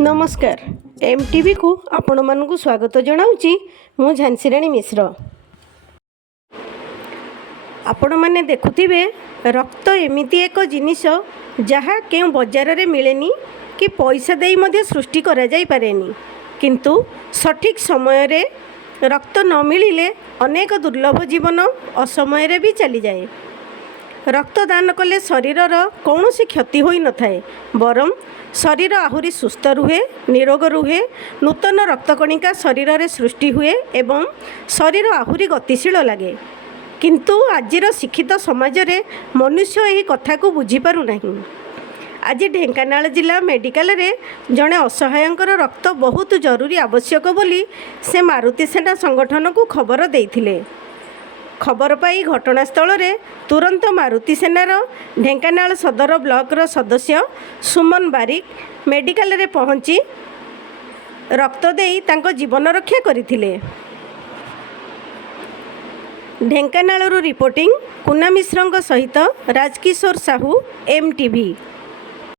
नमस्कार एमटीवी को आपण मानक स्वागत जनाऊँगी मु झांसीराणी मिश्र। आपण मैंने देखुथिबे रक्त एमिति एक जिनिस जहाँ के बजार रे मिलेनी कि पैसा देई मध्य सृष्टि करा जाई पारेनी, किंतु सठिक समय रे रक्त न मिलिले अनेक दुर्लभ जीवन असमय रे भी चली जाए। रक्तदान कले शरीरर कौन सी क्षति होई न थाए, बरं शरीर आहुरी सुस्थ रुहे, निरोग रुहे, नूतन रक्तकणिका शरीर रे सृष्टि हुए एवं शरीर आहुरी गतिशील लगे। किंतु आजिर शिक्षित समाज रे मनुष्य यही कथा को बुझी पारु नहीं। आज ढेंकानाल जिला मेडिकल रे जड़े असहायंकर रक्त बहुत जरूरी आवश्यक बोली से मारुति सेना संगठन को खबर देइथिले। खबर पाई घटनास्थल रे तुरंत मारुति सेनार ढेंकानाल सदर ब्लॉकर सदस्य सुमन बारिक मेडिकल रे पहुँची रक्त देई तांको जीवन रक्षा करथिले। ढेंकानाल रिपोर्टिंग कुना मिश्रंग सहित राजकिशोर साहू एमटीवी।